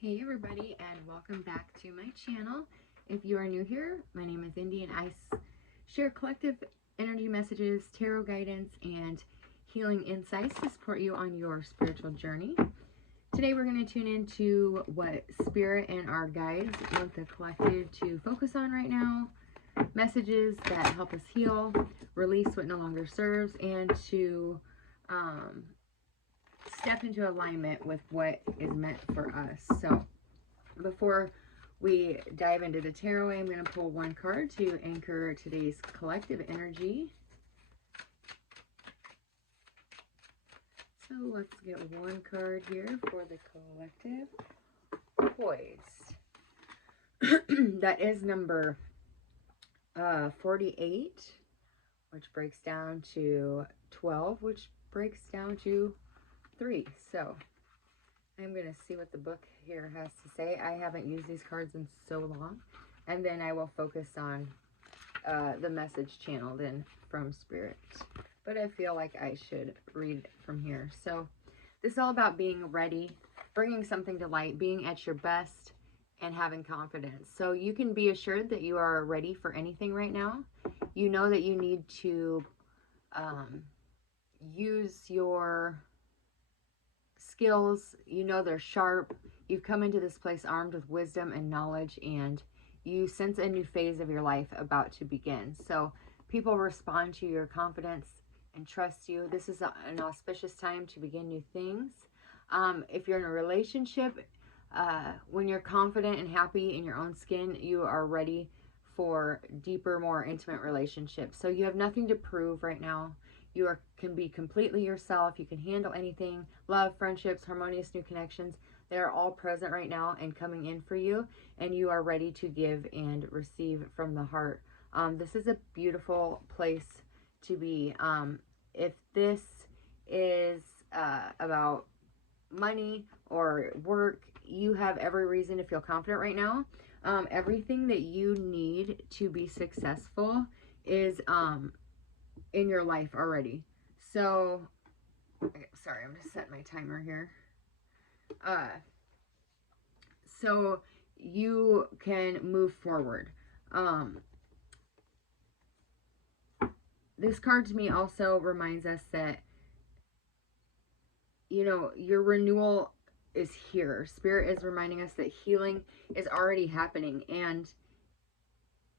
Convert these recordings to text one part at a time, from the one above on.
Hey everybody, and welcome back to my channel. If you are new here, my name is Indy and I share collective energy messages, tarot guidance, and healing insights to support you on your spiritual journey. Today we're going to tune into what Spirit and our guides want the collective to focus on right now, messages that help us heal, release what no longer serves, and to step into alignment with what is meant for us. So before we dive into the tarot, I'm going to pull one card to anchor today's collective energy. So let's get one card here for the collective. Poised. That is number 48, which breaks down to 12, which breaks down to 3. So I'm going to see what the book here has to say. I haven't used these cards in so long. And then I will focus on the message channeled in from Spirit. But I feel like I should read from here. So this is all about being ready, bringing something to light, being at your best, and having confidence. So you can be assured that you are ready for anything right now. You know that you need to use your skills. You know they're sharp. You've come into this place armed with wisdom and knowledge, and you sense a new phase of your life about to begin. So people respond to your confidence and trust you. This is an auspicious time to begin new things. If you're in a relationship, when you're confident and happy in your own skin, you are ready for deeper, more intimate relationships. So you have nothing to prove right now. You can be completely yourself. You can handle anything. Love, friendships, harmonious new connections, they're all present right now and coming in for you. And you are ready to give and receive from the heart. This is a beautiful place to be. If this is about money or work, you have every reason to feel confident right now. Everything that you need to be successful is in your life already. So, sorry, I'm just setting my timer here. So you can move forward. This card to me also reminds us that, you know, your renewal is here. Spirit is reminding us that healing is already happening. And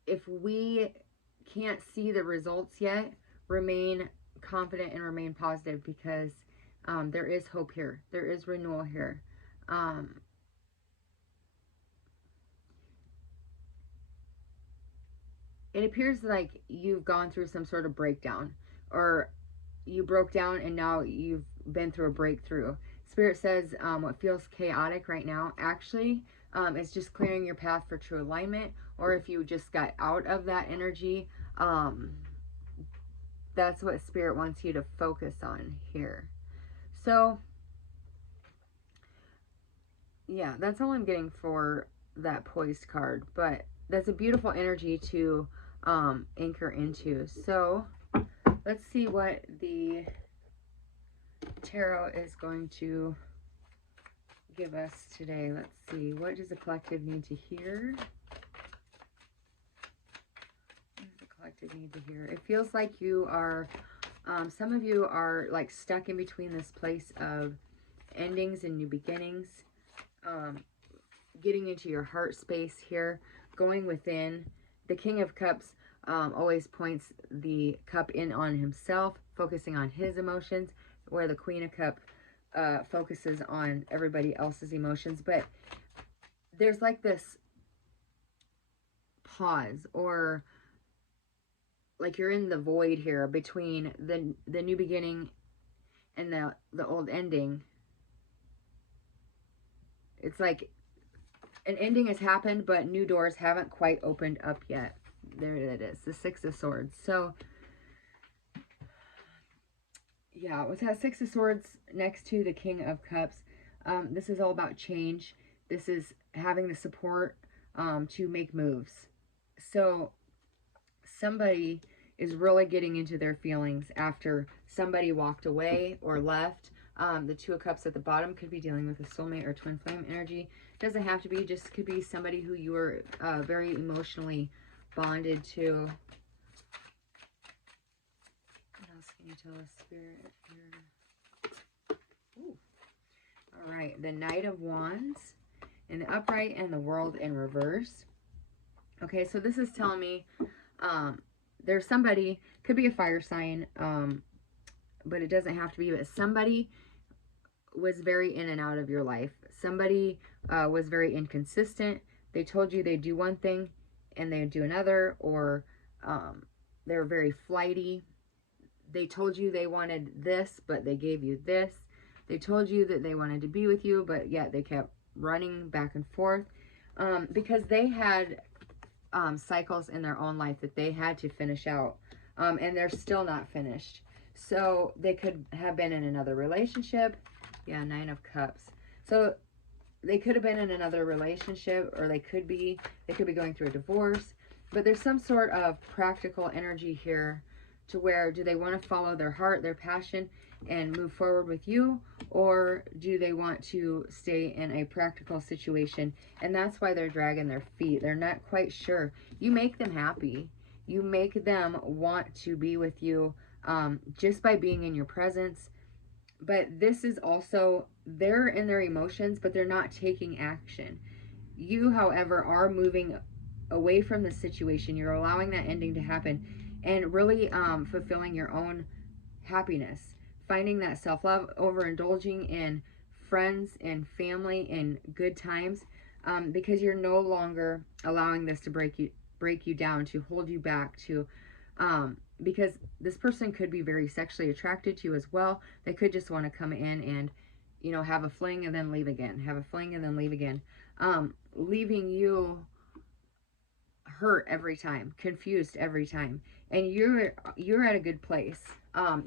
if we can't see the results yet, remain confident and remain positive, because there is hope here. There is renewal here. It appears like you've gone through some sort of breakdown, or you broke down and now you've been through a breakthrough. Spirit says what feels chaotic right now actually is just clearing your path for true alignment. Or if you just got out of that energy, that's what Spirit wants you to focus on here. So yeah, that's all I'm getting for that poised card. But that's a beautiful energy to anchor into. So let's see what the tarot is going to give us today. Let's see. What does the collective need to hear? What does the collective need to hear? It feels like you are, some of you are like stuck in between this place of endings and new beginnings. Getting into your heart space here, going within. The King of Cups always points the cup in on himself, focusing on his emotions, where the Queen of Cups focuses on everybody else's emotions. But there's like this pause, or like you're in the void here between the new beginning and the old ending. It's like an ending has happened, but new doors haven't quite opened up yet. There it is, the Six of Swords. So yeah, with that Six of Swords next to the King of Cups, this is all about change. This is having the support to make moves. So somebody is really getting into their feelings after somebody walked away or left. The Two of Cups at the bottom could be dealing with a soulmate or twin flame energy. Doesn't have to be, just could be somebody who you are very emotionally bonded to. What else can you tell us, Spirit? Ooh. All right, the Knight of Wands in the upright and the World in reverse. Okay, so this is telling me there's somebody, could be a fire sign, but it doesn't have to be, but somebody was very in and out of your life. Somebody was very inconsistent. They told you they'd do one thing and they'd do another, or they were very flighty. They told you they wanted this, but they gave you this. They told you that they wanted to be with you, but yet they kept running back and forth because they had cycles in their own life that they had to finish out, and they're still not finished. So they could have been in another relationship. Yeah, Nine of Cups. So they could have been in another relationship, or they could be going through a divorce. But there's some sort of practical energy here to where, do they want to follow their heart, their passion, and move forward with you? Or do they want to stay in a practical situation? And that's why they're dragging their feet. They're not quite sure. You make them happy. You make them want to be with you just by being in your presence. But this is also, they're in their emotions, but they're not taking action. You, however, are moving away from the situation. You're allowing that ending to happen and really fulfilling your own happiness. Finding that self-love, overindulging in friends and family and good times, because you're no longer allowing this to break you down, to hold you back, to because this person could be very sexually attracted to you as well. They could just want to come in and, you know, have a fling and then leave again, have a fling and then leave again, leaving you hurt every time, confused every time. And you're at a good place.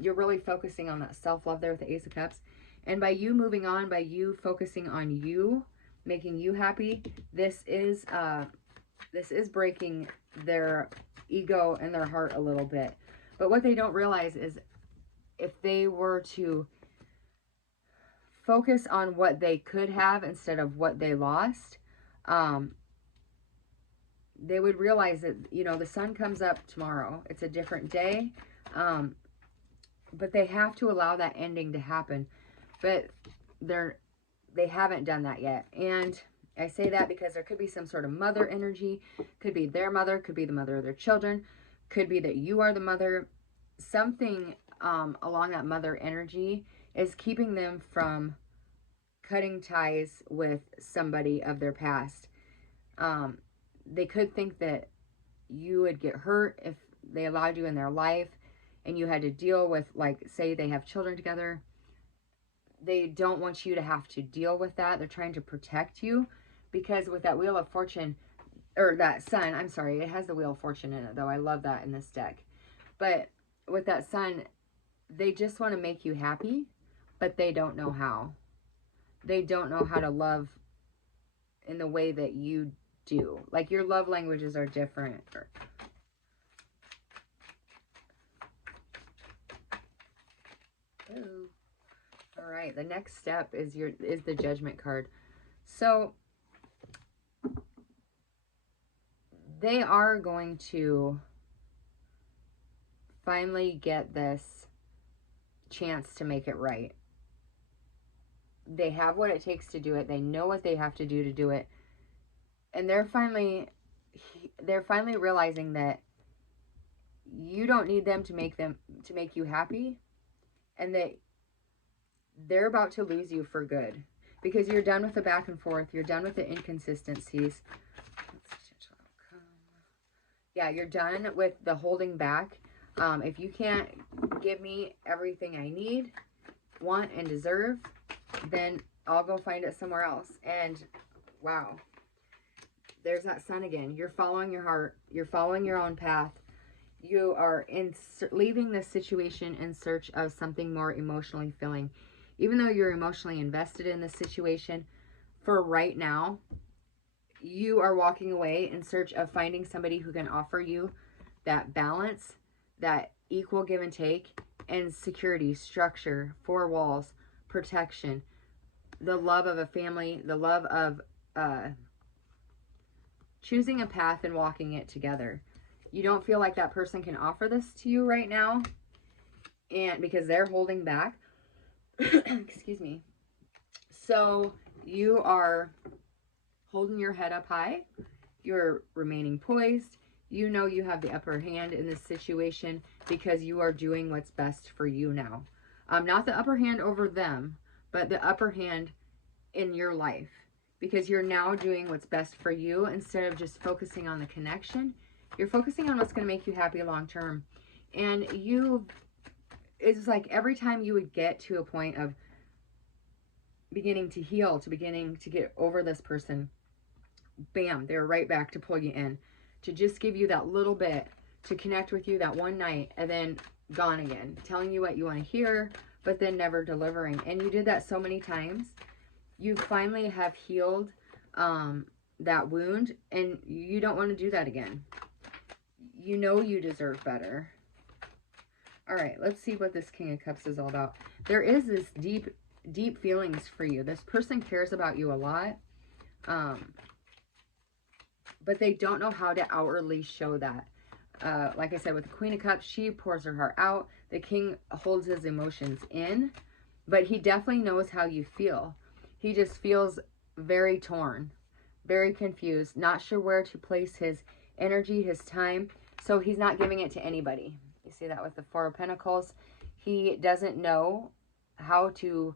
You're really focusing on that self-love there with the Ace of Cups. And by you moving on, by you focusing on you, making you happy, this is breaking their ego and their heart a little bit. But what they don't realize is, if they were to focus on what they could have instead of what they lost, they would realize that, you know, the sun comes up tomorrow. It's a different day. But they have to allow that ending to happen. But they haven't done that yet. And I say that because there could be some sort of mother energy. Could be their mother. Could be the mother of their children. Could be that you are the mother. Something along that mother energy is keeping them from cutting ties with somebody of their past. They could think that you would get hurt if they allowed you in their life and you had to deal with, like, say they have children together. They don't want you to have to deal with that. They're trying to protect you, because with that Wheel of Fortune, or that Sun, I'm sorry, it has the Wheel of Fortune in it, though. I love that in this deck. But with that Sun, they just want to make you happy, but they don't know how. They don't know how to love in the way that you do. Like, your love languages are different. Oh. All right, the next step is the Judgment card. So they are going to finally get this chance to make it right. They have what it takes to do it. They know what they have to do it. And they're finally realizing that you don't need them to make you happy, and that they're about to lose you for good, because you're done with the back and forth. You're done with the inconsistencies. Yeah, you're done with the holding back. If you can't give me everything I need, want, and deserve, then I'll go find it somewhere else. And wow, there's that Sun again. You're following your heart. You're following your own path. You are leaving this situation in search of something more emotionally filling. Even though you're emotionally invested in this situation, for right now, you are walking away in search of finding somebody who can offer you that balance, that equal give and take, and security, structure, 4 walls, protection, the love of a family, the love of choosing a path and walking it together. You don't feel like that person can offer this to you right now, and because they're holding back. Excuse me. So you are holding your head up high. You're remaining poised. You know you have the upper hand in this situation because you are doing what's best for you now. Not the upper hand over them, but the upper hand in your life, because you're now doing what's best for you instead of just focusing on the connection. You're focusing on what's going to make you happy long term. And it's like every time you would get to a point of beginning to heal, to beginning to get over this person, bam, they're right back to pull you in, to just give you that little bit, to connect with you that one night, and then gone again, telling you what you want to hear, but then never delivering. And you did that so many times. You finally have healed that wound, and you don't want to do that again. You know you deserve better. All right, let's see what this King of Cups is all about. There is this deep feelings for you. This person cares about you a lot, but they don't know how to outwardly show that. Like I said, with the Queen of Cups, she pours her heart out. The King holds his emotions in, but he definitely knows how you feel. He just feels very torn, very confused, not sure where to place his energy, his time. So he's not giving it to anybody. You see that with the Four of Pentacles. He doesn't know how to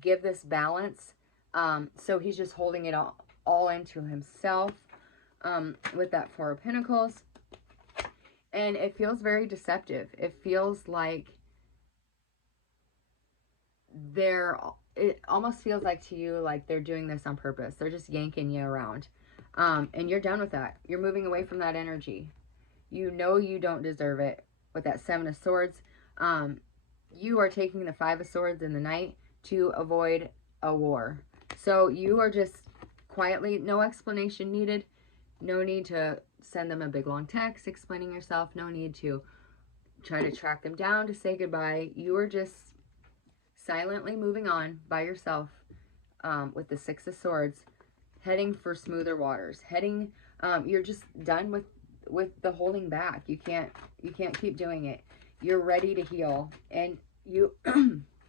give this balance. So he's just holding it all into himself with that Four of Pentacles. And it feels very deceptive. It feels like it almost feels like to you like they're doing this on purpose. They're just yanking you around. And you're done with that. You're moving away from that energy. You know you don't deserve it. With that Seven of Swords, you are taking the Five of Swords in the night to avoid a war. So you are just quietly, no explanation needed. No need to send them a big long text explaining yourself. No need to try to track them down to say goodbye. You are just silently moving on by yourself with the Six of Swords, heading for smoother waters. You're just done with the holding back. You can't keep doing it. You're ready to heal, and you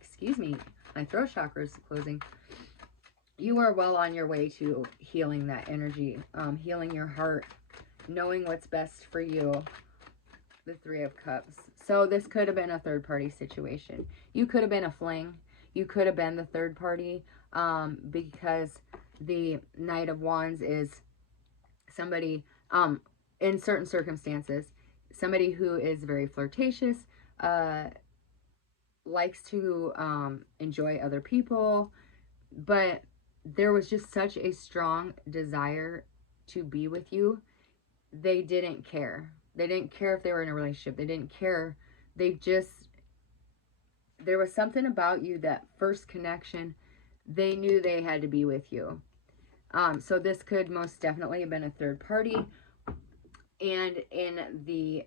excuse me, my throat chakra is closing. You are well on your way to healing that energy, healing your heart, knowing what's best for you. The Three of Cups. So this could have been a third party situation. You could have been a fling. You could have been the third party, because the Knight of Wands is somebody, in certain circumstances, somebody who is very flirtatious, likes to enjoy other people, but there was just such a strong desire to be with you. They didn't care. They didn't care if they were in a relationship. They didn't care. There was something about you, that first connection, they knew they had to be with you. So this could most definitely have been a third party. And in the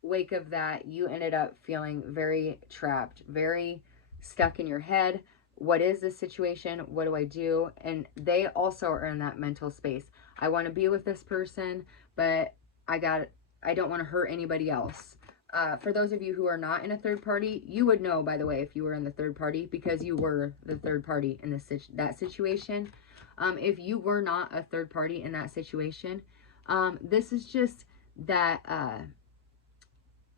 wake of that, you ended up feeling very trapped, very stuck in your head. What is this situation? What do I do? And they also are in that mental space. I want to be with this person, but I don't want to hurt anybody else. For those of you who are not in a third party, you would know, by the way, if you were in the third party, because you were the third party in that situation. If you were not a third party in that situation, this is just that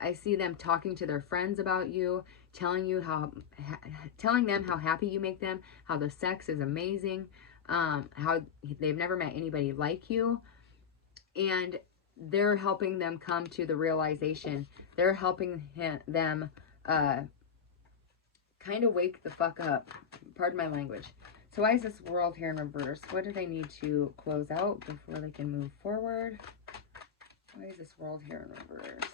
I see them talking to their friends about you, telling them how happy you make them, how the sex is amazing, how they've never met anybody like you, and they're helping them come to the realization. They're helping them kind of wake the fuck up. Pardon my language. So why is this World here in reverse? What do they need to close out before they can move forward? Why is this World here in reverse?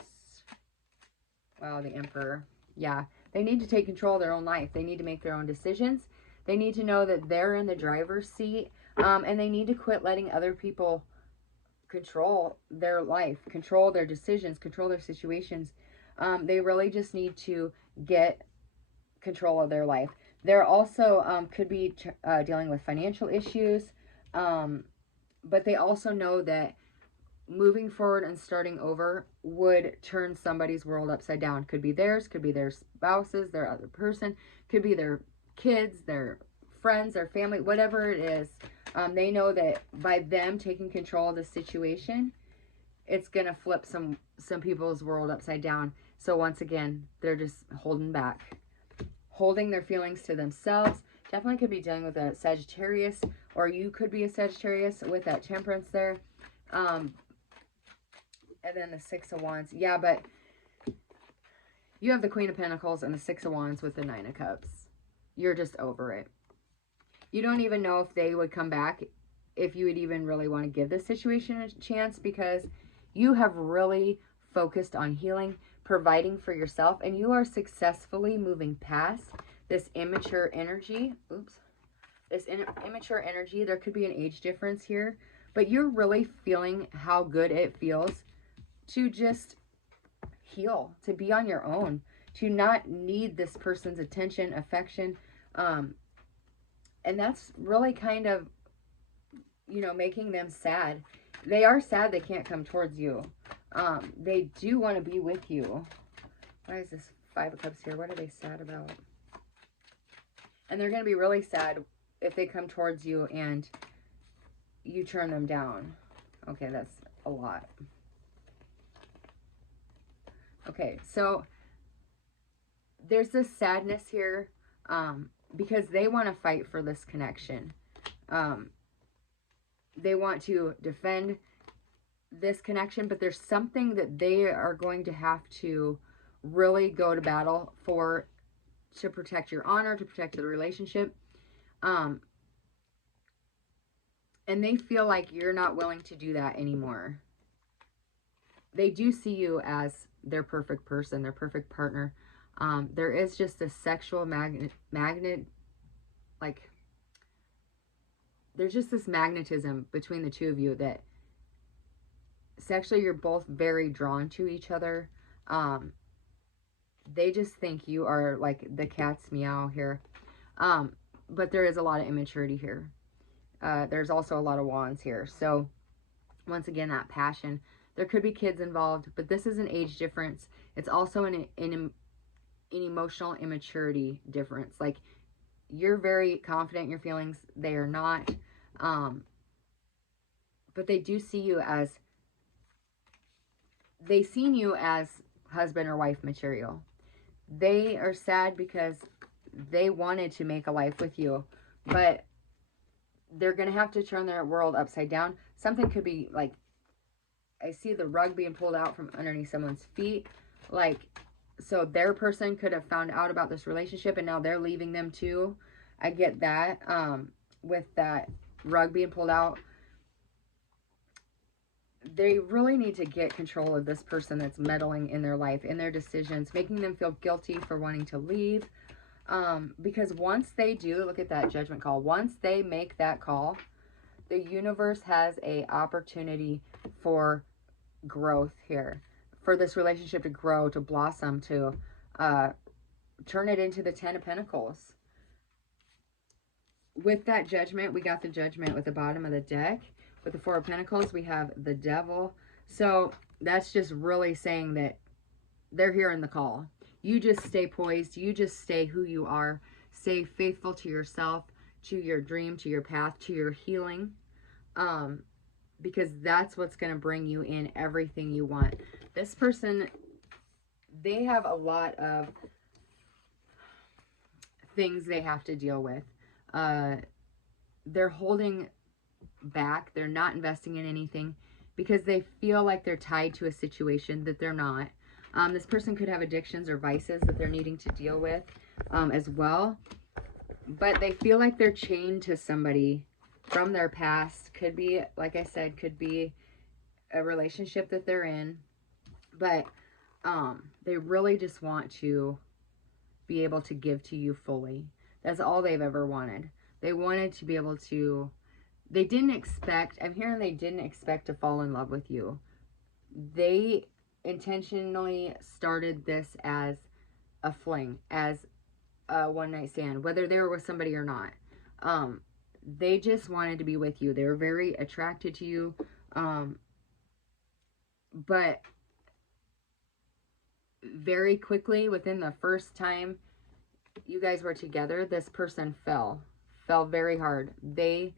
Wow, the Emperor. Yeah, they need to take control of their own life. They need to make their own decisions. They need to know that they're in the driver's seat, and they need to quit letting other people control their life, control their decisions, control their situations. They really just need to get control of their life. They're also could be dealing with financial issues, but they also know that moving forward and starting over would turn somebody's world upside down. Could be theirs, could be their spouses, their other person, could be their kids, their friends, their family, whatever it is. They know that by them taking control of the situation, it's gonna flip some people's world upside down. So once again, they're just holding back, holding their feelings to themselves. Definitely could be dealing with a Sagittarius, or you could be a Sagittarius with that Temperance there. And then the Six of Wands. Yeah, but you have the Queen of Pentacles and the Six of Wands with the Nine of Cups. You're just over it. You don't even know if they would come back, if you would even really want to give this situation a chance, because you have really focused on healing, providing for yourself, and you are successfully moving past this immature energy. Oops. This immature energy. There could be an age difference here, but you're really feeling how good it feels to just heal, to be on your own, to not need this person's attention, affection. And that's really kind of, you know, making them sad. They are sad they can't come towards you. They do want to be with you. Why is this Five of Cups here? What are they sad about? And they're going to be really sad if they come towards you and you turn them down. Okay, that's a lot. Okay, so there's this sadness here because they want to fight for this connection. They want to defend this connection, but there's something that they are going to have to really go to battle for, to protect your honor, to protect the relationship. And they feel like you're not willing to do that anymore. They do see you as their perfect person, their perfect partner. There is just a sexual magnet, like, there's just this magnetism between the two of you that sexually you're both very drawn to each other. They just think you are like the cat's meow here. But there is a lot of immaturity here. There's also a lot of wands here. So once again, that passion. There could be kids involved, but this is an age difference. It's also an emotional immaturity difference. Like, you're very confident in your feelings. They are not. But they do see you as, they seen you as husband or wife material. They are sad because they wanted to make a life with you, but they're going to have to turn their world upside down. Something could be like, I see the rug being pulled out from underneath someone's feet. Like, so their person could have found out about this relationship and now they're leaving them too. I get that. With that rug being pulled out, they really need to get control of this person that's meddling in their life, in their decisions, making them feel guilty for wanting to leave. Because once they do, look at that judgment call. Once they make that call, the universe has a opportunity for growth here, for this relationship to grow, to blossom, to turn it into the Ten of Pentacles. With that judgment, we got the judgment with the bottom of the deck. With the Four of Pentacles, we have the Devil. So that's just really saying that they're hearing the call. You just stay poised. You just stay who you are. Stay faithful to yourself, to your dream, to your path, to your healing. Because that's what's going to bring you in everything you want. This person, they have a lot of things they have to deal with. They're holding back. They're not investing in anything because they feel like they're tied to a situation that they're not. This person could have addictions or vices that they're needing to deal with as well. But they feel like they're chained to somebody from their past. Could be, like I said, could be a relationship that they're in. But they really just want to be able to give to you fully. That's all they've ever wanted. They wanted to be able to, they didn't expect, I'm hearing they didn't expect to fall in love with you. They intentionally started this as a fling, as a one-night stand, whether they were with somebody or not. They just wanted to be with you. They were very attracted to you. But very quickly, within the first time you guys were together, this person fell very hard. They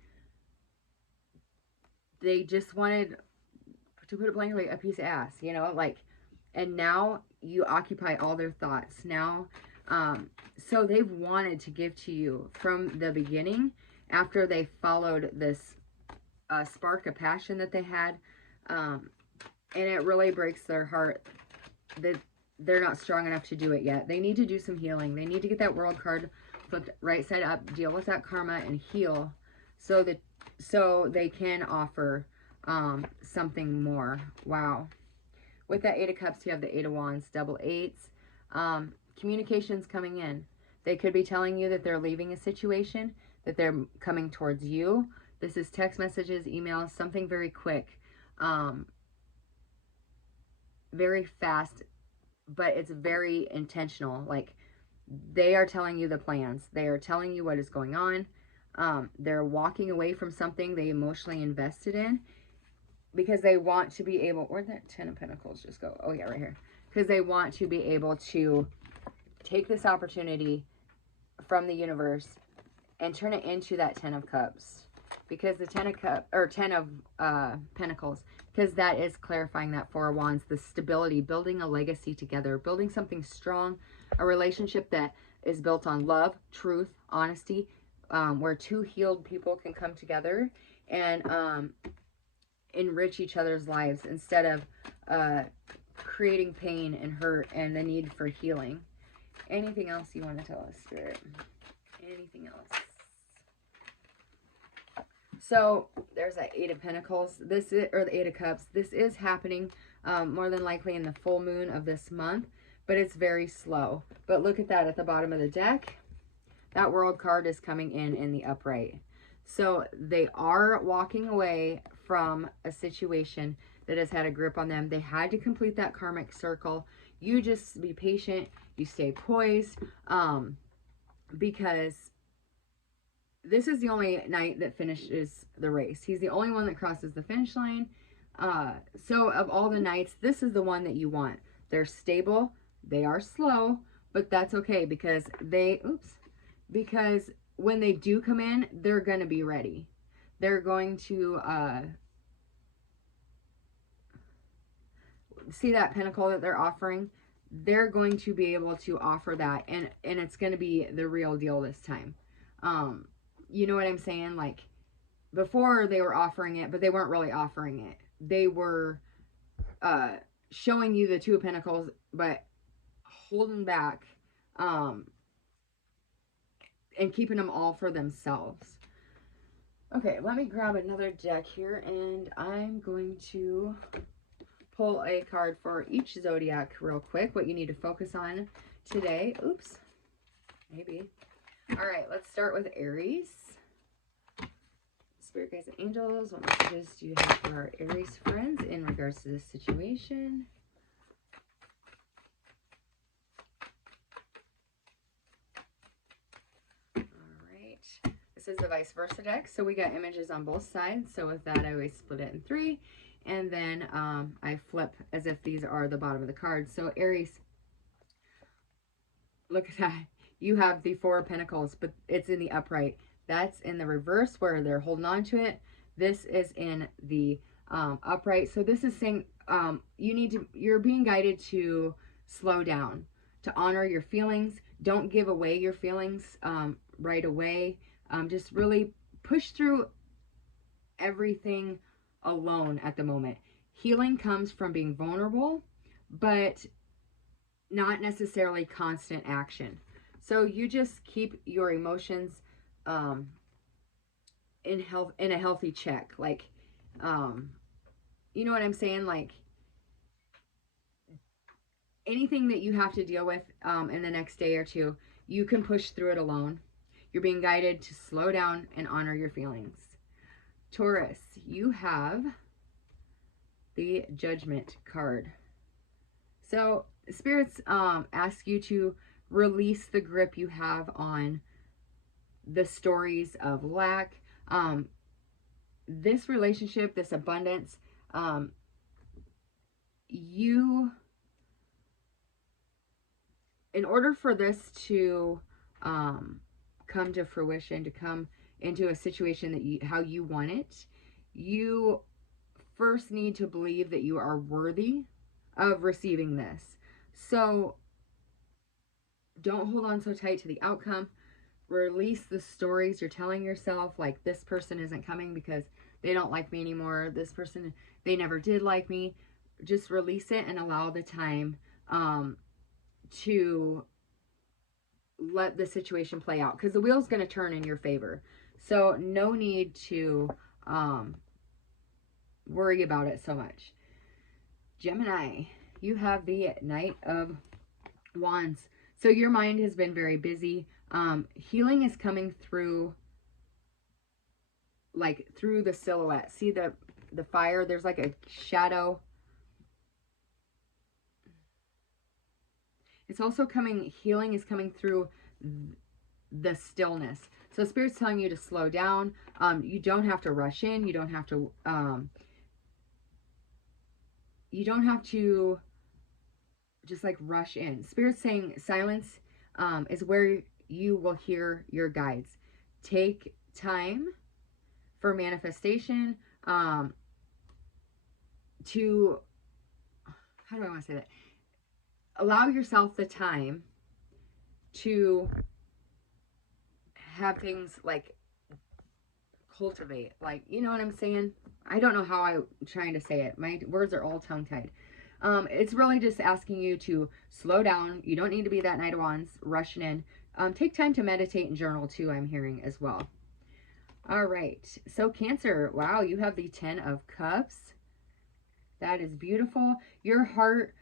just wanted, to put it blankly, a piece of ass, you know, like, and now you occupy all their thoughts now. So they've wanted to give to you from the beginning, after they followed this spark of passion that they had. And it really breaks their heart that they're not strong enough to do it yet. They need to do some healing. They need to get that World card flipped right side up, deal with that karma, and heal, so they can offer something more. Wow. With that 8 of Cups, you have the 8 of Wands, double eights. Communications coming in. They could be telling you that they're leaving a situation, that they're coming towards you. This is text messages, emails, something very quick, very fast, but it's very intentional. Like, they are telling you the plans. They are telling you what is going on. They're walking away from something they emotionally invested in, because they want to be able, where'd that 10 of Pentacles just go? Oh yeah, right here. Because they want to be able to take this opportunity from the universe and turn it into that 10 of Cups. Because the 10 of Pentacles, because that is clarifying that 4 of Wands, the stability, building a legacy together, building something strong, a relationship that is built on love, truth, honesty, where two healed people can come together and enrich each other's lives, instead of creating pain and hurt and the need for healing. Anything else you want to tell us, Spirit? Anything else? So there's that 8 of Pentacles. This is, or the 8 of Cups. This is happening more than likely in the full moon of this month, but it's very slow. But look at that at the bottom of the deck. That World card is coming in the upright. So they are walking away from a situation that has had a grip on them. They had to complete that karmic circle. You just be patient. You stay poised, because this is the only knight that finishes the race. He's the only one that crosses the finish line. So of all the knights, this is the one that you want. They're stable. They are slow, but that's okay, because because when they do come in, they're going to be ready. They're going to see that pentacle that they're offering. They're going to be able to offer that, and it's going to be the real deal this time. You know what I'm saying? Like, before they were offering it, but they weren't really offering it. They were showing you the 2 of Pentacles, but holding back, and keeping them all for themselves. Okay, let me grab another deck here, and I'm going to pull a card for each zodiac real quick, what you need to focus on today. Oops, maybe. All right, let's start with Aries. Spirit guides and angels, what messages do you have for our Aries friends in regards to this situation? All right, this is the vice versa deck, so we got images on both sides. So with that, I always split it in 3, and then I flip as if these are the bottom of the cards. So Aries, look at that. You have the 4 of Pentacles, but it's in the upright. That's in the reverse where they're holding on to it. This is in the upright. So this is saying you're being guided to slow down, to honor your feelings. Don't give away your feelings right away. Just really push through everything alone at the moment. Healing comes from being vulnerable, but not necessarily constant action. So you just keep your emotions in a healthy check. Like, you know what I'm saying? Like, anything that you have to deal with in the next day or two, you can push through it alone. You're being guided to slow down and honor your feelings. Taurus, you have the Judgment card. So spirits ask you to release the grip you have on the stories of lack. This relationship, this abundance, in order for this to come to fruition, to come into a situation that how you want it, you first need to believe that you are worthy of receiving this. So don't hold on so tight to the outcome. Release the stories you're telling yourself, like, this person isn't coming because they don't like me anymore. This person, they never did like me. Just release it and allow the time to let the situation play out, because the wheel's going to turn in your favor. So no need to worry about it so much. Gemini, you have the Knight of Wands. So your mind has been very busy. Healing is coming through, like, through the silhouette. See the fire? There's like a shadow. It's also coming, healing is coming through the stillness. So Spirit's telling you to slow down. You don't have to rush in. You don't have to just like rush in. Spirit's saying silence is where you will hear your guides. Take time for manifestation, how do I want to say that? Allow yourself the time to have things like cultivate, like, you know what I'm saying? I don't know how I'm trying to say it. My words are all tongue-tied. It's really just asking you to slow down. You don't need to be that Knight of Wands rushing in. Take time to meditate and journal too, I'm hearing as well. All right. So Cancer, wow, you have the 10 of Cups. That is beautiful. Your heart,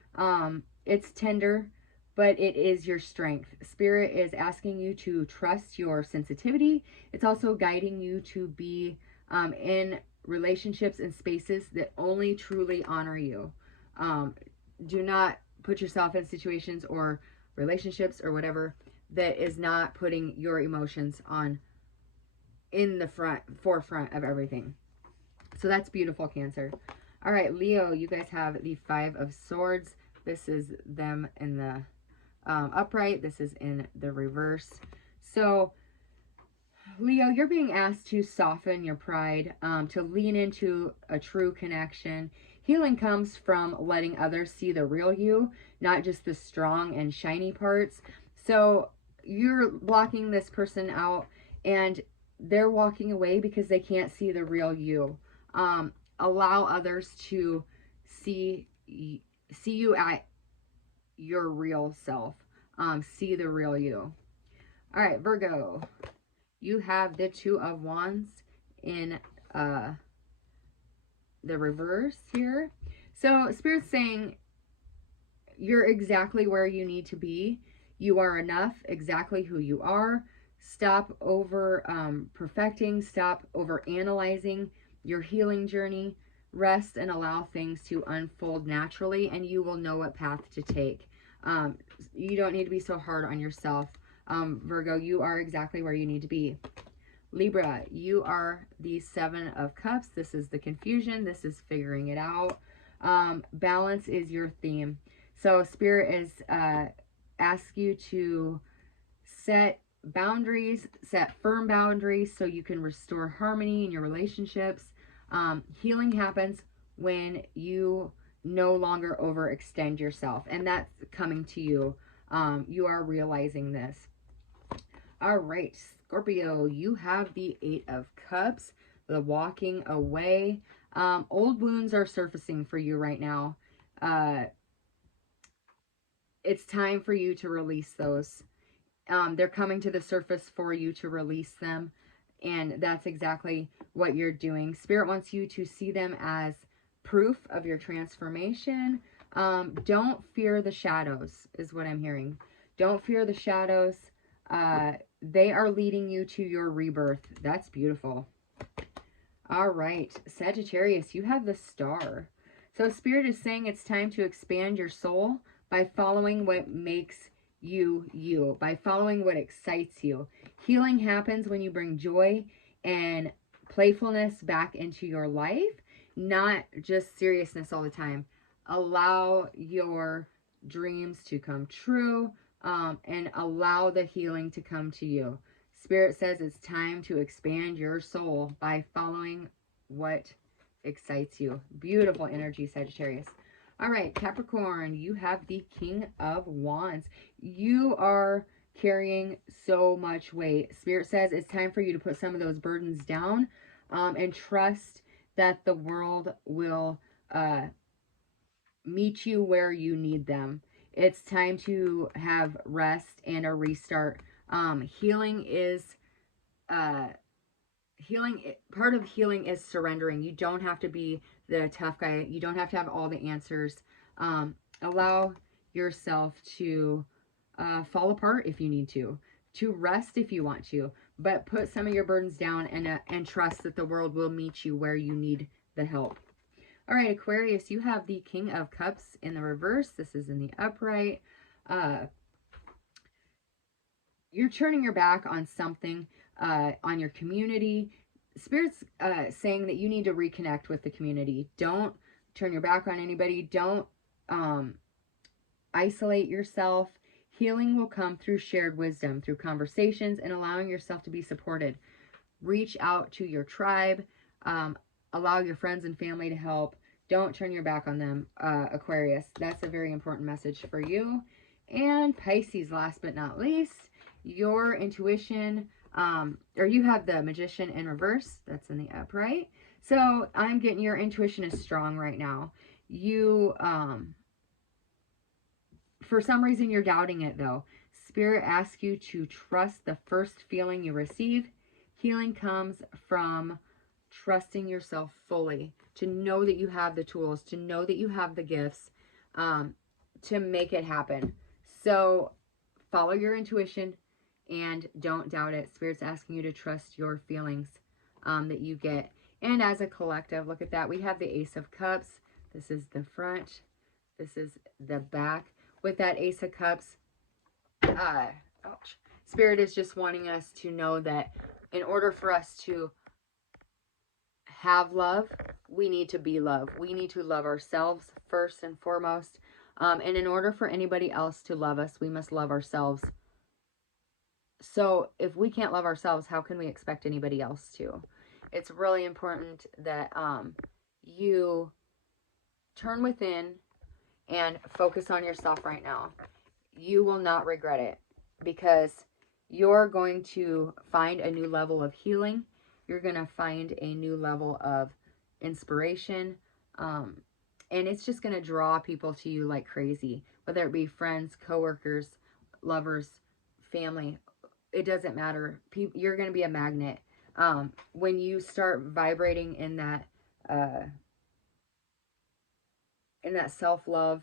it's tender, but it is your strength. Spirit is asking you to trust your sensitivity. It's also guiding you to be in relationships and spaces that only truly honor you. Do not put yourself in situations or relationships or whatever that is not putting your emotions in the forefront of everything. So that's beautiful, Cancer. All right, Leo, you guys have the 5 of Swords. This is them in the upright. This is in the reverse. So Leo, you're being asked to soften your pride, to lean into a true connection. Healing comes from letting others see the real you, not just the strong and shiny parts. So you're blocking this person out and they're walking away because they can't see the real you. Allow others to see you at your real self. See the real you. All right, Virgo, you have the 2 of Wands in the reverse here. So Spirit's saying you're exactly where you need to be. You are enough, exactly who you are. Stop over perfecting. Stop over analyzing your healing journey. Rest and allow things to unfold naturally, and you will know what path to take. You don't need to be so hard on yourself. Virgo, you are exactly where you need to be. Libra, you are the 7 of Cups. This is the confusion. This is figuring it out. Balance is your theme. So Spirit is ask you to set boundaries, set firm boundaries so you can restore harmony in your relationships. Healing happens when you no longer overextend yourself, and that's coming to you. You are realizing this. All right, Scorpio, you have the 8 of Cups, the walking away. Old wounds are surfacing for you right now. It's time for you to release those. They're coming to the surface for you to release them. And that's exactly what you're doing. Spirit wants you to see them as proof of your transformation. Don't fear the shadows, is what I'm hearing. Don't fear the shadows. They are leading you to your rebirth. That's beautiful. All right, Sagittarius, you have the Star. So Spirit is saying it's time to expand your soul by following what makes you by following what excites you. Healing happens when you bring joy and playfulness back into your life, not just seriousness all the time. Allow your dreams to come true, and allow the healing to come to you. Spirit says it's time to expand your soul by following what excites you. Beautiful energy, Sagittarius. All right, Capricorn, you have the King of Wands. You are carrying so much weight. Spirit says it's time for you to put some of those burdens down, and trust that the world will meet you where you need them. It's time to have rest and a restart. Healing is part of healing is surrendering. You don't have to be the tough guy. You don't have to have all the answers. Allow yourself to fall apart if you need to rest if you want to, but put some of your burdens down and trust that the world will meet you where you need the help. All right, Aquarius, you have the King of Cups in the reverse. This is in the upright. You're turning your back on something, on your community. Spirit's saying that you need to reconnect with the community. Don't turn your back on anybody. Don't isolate yourself. Healing will come through shared wisdom, through conversations, and allowing yourself to be supported. Reach out to your tribe. Allow your friends and family to help. Don't turn your back on them, Aquarius. That's a very important message for you. And Pisces, last but not least, your intuition, or you have the Magician in reverse. That's in the upright. So I'm getting your intuition is strong right now. You, for some reason, you're doubting it though. Spirit asks you to trust the first feeling you receive. Healing comes from trusting yourself fully, to know that you have the tools, to know that you have the gifts, to make it happen. So follow your intuition and don't doubt it. Spirit's asking you to trust your feelings that you get. And as a collective, look at that. We have the Ace of Cups. This is the front. This is the back. With that Ace of Cups, Spirit is just wanting us to know that in order for us to have love, we need to be love. We need to love ourselves first and foremost. And in order for anybody else to love us, we must love ourselves. So if we can't love ourselves, how can we expect anybody else to? It's really important that you turn within and focus on yourself right now. You will not regret it, because you're going to find a new level of healing. You're going to find a new level of inspiration. And it's just going to draw people to you like crazy, whether it be friends, coworkers, lovers, family. It doesn't matter. You're going to be a magnet. When you start vibrating in that self-love,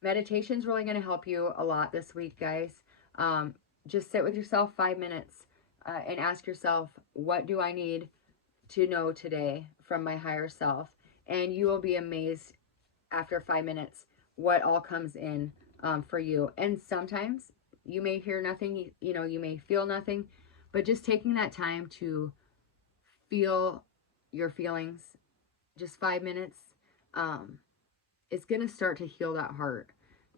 meditation's really going to help you a lot this week, guys. Just sit with yourself 5 minutes and ask yourself, what do I need to know today from my higher self? And you will be amazed after 5 minutes what all comes in for you. And sometimes you may hear nothing, you may feel nothing, but just taking that time to feel your feelings, just 5 minutes, is going to start to heal that heart.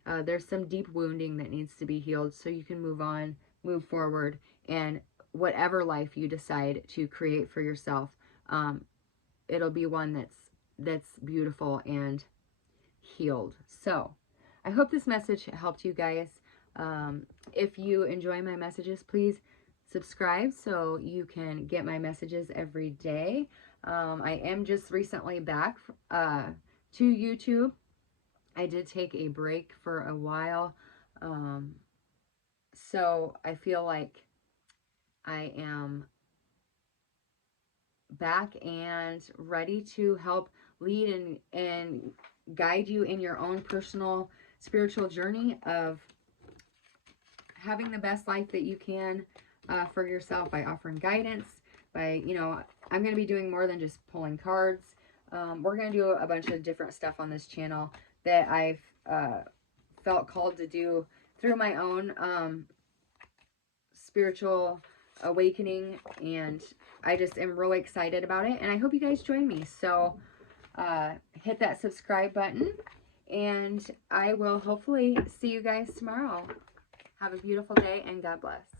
There's some deep wounding that needs to be healed so you can move on, move forward, and whatever life you decide to create for yourself, it'll be one that's beautiful and healed. So I hope this message helped you guys. If you enjoy my messages, please subscribe so you can get my messages every day. I am just recently back to YouTube. I did take a break for a while, so I feel like I am back and ready to help lead and guide you in your own personal spiritual journey of having the best life that you can for yourself, by offering guidance, by, I'm going to be doing more than just pulling cards. We're going to do a bunch of different stuff on this channel that I've felt called to do through my own spiritual awakening, and I just am really excited about it, and I hope you guys join me. So hit that subscribe button, and I will hopefully see you guys tomorrow. Have a beautiful day, and God bless.